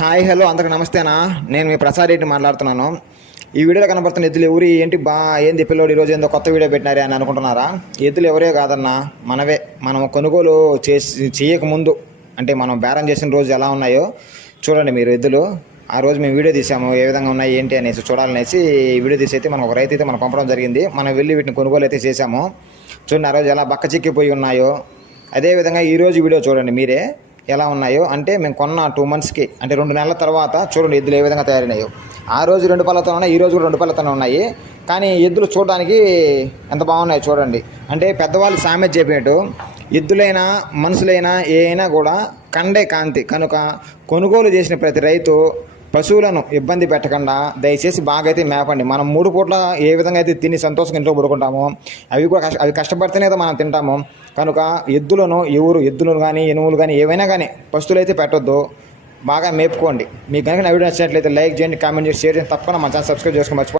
Hi hello అందరికి నమస్తేనా. నేను మీ ప్రసాద్ రెడ్డి మాట్లాడుతున్నాను. ఈ వీడియోలో కనబడుతున్న ఎద్దులు ఎవరు ఏంటి ఏంది పిల్లోడు ఈరోజు ఏందో కొత్త వీడియో పెట్టినారే అని అనుకుంటున్నారా? ఎద్దులు ఎవరే కాదన్నా, మనవే. మనం కొనుగోలు చేయకముందు అంటే మనం బేరం చేసిన రోజు ఎలా ఉన్నాయో చూడండి మీరు ఎద్దులు. ఆ రోజు మేము వీడియో తీసాము, ఏ విధంగా ఉన్నాయి ఏంటి అనేసి చూడాలనేసి వీడియో తీసి అయితే మనం ఒక రైతు అయితే మనం పంపడం జరిగింది. మనం వెళ్ళి వీటిని కొనుగోలు అయితే చేసాము. చూడండి ఆ రోజు ఎలా బక్క చిక్కిపోయి ఉన్నాయో. అదేవిధంగా ఈరోజు వీడియో చూడండి మీరే ఎలా ఉన్నాయో. అంటే మేము కొన్న 2 monthsకి అంటే 2 నెలల తర్వాత చూడండి ఎద్దులు ఏ విధంగా తయారైనాయో. ఆ రోజు 2 పళ్ళతో ఉన్నాయి, ఈ రోజు కూడా 2 పళ్ళతోనే ఉన్నాయి. కానీ ఎద్దులు చూడడానికి ఎంత బాగున్నాయి చూడండి. అంటే పెద్దవాళ్ళు సామెత చెప్పినట్టు ఎద్దులైనా మనుషులైనా ఏ అయినా కూడా కండే కాంతి కనుక కొనుగోలు చేసిన ప్రతి రైతు పశువులను ఇబ్బంది పెట్టకుండా దయచేసి బాగా అయితే మేపండి. మనం 3 పూట్ల ఏ విధంగా అయితే తిని సంతోషంగా ఇంట్లో పడుకుంటామో అవి కష్టపడితేనే మనం తింటాము. కనుక ఎద్దులను కానీ ఎనుములు కానీ ఏవైనా కానీ పశువులు అయితే పెట్టొద్దు, బాగా మేపుకోండి. మీకు కనుక నా వీడియో నచ్చినట్లయితే లైక్ చేయండి, కామెంట్ చేసి షేర్ చేయండి. తప్పకుండా మన ఛానల్ సబ్స్క్రైబ్ చేసుకోండి.